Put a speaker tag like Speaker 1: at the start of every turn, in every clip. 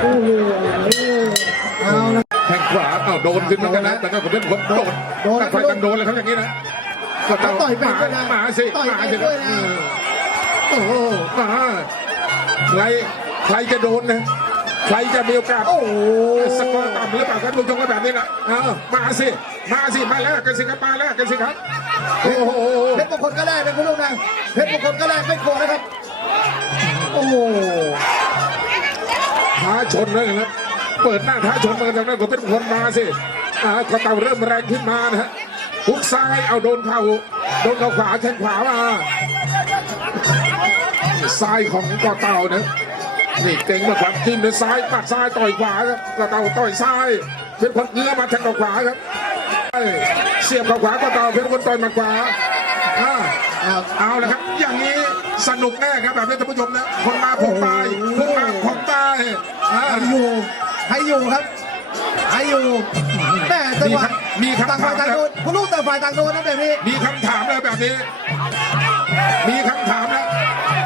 Speaker 1: เอาแข้งขวาเอาโดนขึ้นเหมืนกันนะแต่ก็ผมเล่นผมโดน
Speaker 2: โดน
Speaker 1: ต่างฝ่ายโดนเลยครับอย่างนี้นะก็
Speaker 2: ต่อยไปด้
Speaker 1: หมาสิ
Speaker 2: ต่อยไปด้วน
Speaker 1: โอ้โหมาใครใครจะโดนนะใครจะมีโอกาส
Speaker 2: โอ้
Speaker 1: สกอร์ต่ำหรือเปล่าครับลูกชงก็แบบนี้นะเออมาสิ มาสิ มาแล้วกันสิครับมาแล้วกันสิครับ โอ้โห
Speaker 2: เพชรมงคลก็แรกนะคุณลูกนะเพชรมงคลก็แรกไม่โกรนะครับ
Speaker 1: ชนเลยนะครับ เปิดหน้าท้าชนมาจากนั้นก็เป็นคนมาสิอ่าก็เต่าเริ่มแรงขึ้นมานะฮะหุกซ้ายเอาโดนเข่าโดนเข่าขวาแข้งขวามาซ้ายของกอเต่านะนี่เก่งมากครับจิ้มด้วยซ้ายปัดซ้ายต่อยขวาครับกอเต่าต่อยซ้ายเป็นคนเงื้อมาแทงเข่าขวาครับเสียบเข่าขวากอเต่าเป็นคนต่อยมาขวาอ่าเอาละครับ อย่างนี้สนุกแน่ครับแบบนี้ท่านผู้ชมนะคนมาผมไปคนมาผมไป
Speaker 2: ให้อยู่ให้อยู่ครับให้อยู่แม่จังหวะ
Speaker 1: มีคำ
Speaker 2: ต่าง
Speaker 1: ถา
Speaker 2: ฝ่ามยต่าง
Speaker 1: นะ
Speaker 2: โดนคุณลูกต่างฝ่ายต่างโดนนะแบบนี้
Speaker 1: มีคำถามเลยแบบนี้ มีคำถามนะ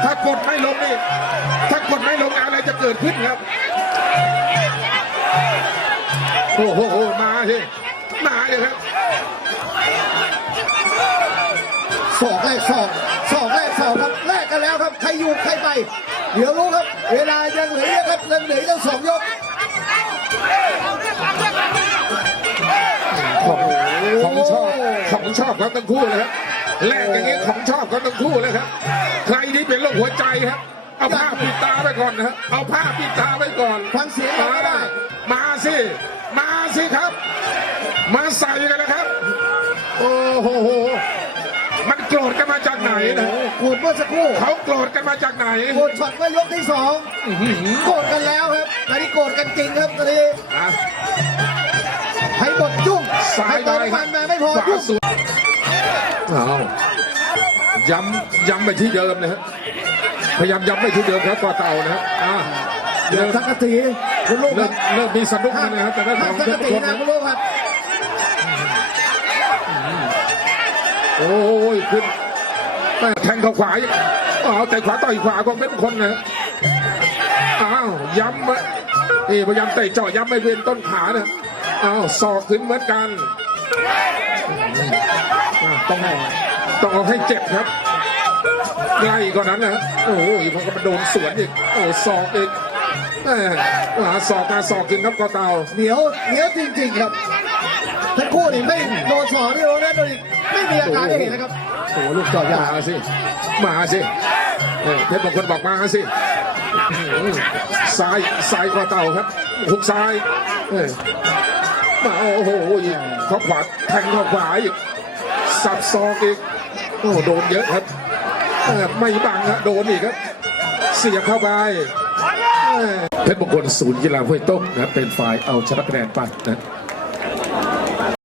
Speaker 1: ถ้ากดไม่ลงนี่ถ้ากดไม่ลงอะไรจะเกิดขึ้นครับ โอ้โหโหมา สิมาเลยครับ
Speaker 2: สองแรกสองสองแรกสองครับแลกกันแล้วครับใครอยู่ใครไป เดี๋ยวรู้ครับ เวลายังเหลือเยอะครับยังเหลือตั้งสองยก
Speaker 1: ของของชอบของชอบครับทั้งคู่เลยครับแลกอย่างนี้ของชอบครับทั้งคู่เลยครับ ใครที่เป็นโรคหัวใจครับเอาผ้าปิดตาไว้ก่อนนะครับเอาผ้าปิดตาไว้ก่อน
Speaker 2: ฟังเสียง
Speaker 1: มา
Speaker 2: ไม่ได้
Speaker 1: มาสิ มาสิครับ มาใส่กันนะครับ โอ้โห มันโกรธกันมาจากไหนนะ
Speaker 2: โกรธเมื่อสักครู่
Speaker 1: เขาโกรธกันมาจากไหน
Speaker 2: โกรธช็อตเมื่อยกที่สอง
Speaker 1: อื้อหือ
Speaker 2: โกรธกันแล้วครับตอนนี้โกรธกันจริงครับตอนนี้
Speaker 1: นะ
Speaker 2: ให้หมดยุ่ง
Speaker 1: ซ้า
Speaker 2: ให้
Speaker 1: ย
Speaker 2: ตอ
Speaker 1: ได้
Speaker 2: น
Speaker 1: ค
Speaker 2: ฟั
Speaker 1: รับ
Speaker 2: นมาไม่พอ
Speaker 1: ขวา
Speaker 2: ยุ่ง
Speaker 1: สวนเอาย้ำย้ำไปที่เดิมนะฮะพยายามย้ำไปที่เดิมครับก่อเต่านะครับอ่า
Speaker 2: เดี๋ยวสักกะตีคุณลูกค
Speaker 1: เริ่
Speaker 2: รับ
Speaker 1: มเริ่มมีสะดุ้งแล้วนะครับแต่ได้ข
Speaker 2: ห้า
Speaker 1: อ
Speaker 2: ม
Speaker 1: ง
Speaker 2: สัก
Speaker 1: เพ
Speaker 2: กะ
Speaker 1: ชร
Speaker 2: ตี
Speaker 1: มงคล
Speaker 2: นะ
Speaker 1: นะ
Speaker 2: คุณลูกครับ
Speaker 1: โอ้ยขึ้นแม่แทงเขาขวาอีกอ้าวแต่ขวาต่อยขวาของเพชรมงคลนะอ้าวย้ำไว้นี่พยายามเตะเจาะย้ำไม่เวียนต้นขานะอ้าวศอกขึ้นเหมือนกันอ่าต้องต้องเอาให้เจ็บครับไล่กว่านั้นนะโอ้ยพอก็มาโดนสวนอีกโอ้ศอกอีก แม่หาศอกมาศอกกินครับกอเตา
Speaker 2: เหนียวเหนียวจริงๆครับทั้งคู่นี่ไม่โดนสองไม่โดนนะโดนอีกไม่มีอาการให้เห็นนะครับโอ้โหลูกจอดยา
Speaker 1: มาสิ มาสิเออเพชรบางคนบอกมาสิอื้อหือซ้ายซ้ายกอเต่าครับหุกซ้ายเออมาโอ้โหอีกเข้าขวาแทงเข้าขวาอีกสับซอกอีกโอ้โหโดนเยอะครับเออไม่บังฮะโดนอีกครับ เสียบเข้าไป เพชรมงคลศูนย์กีฬาห้วยต้มนะเป็นฝ่ายเอาชนะคะแนนไปนะ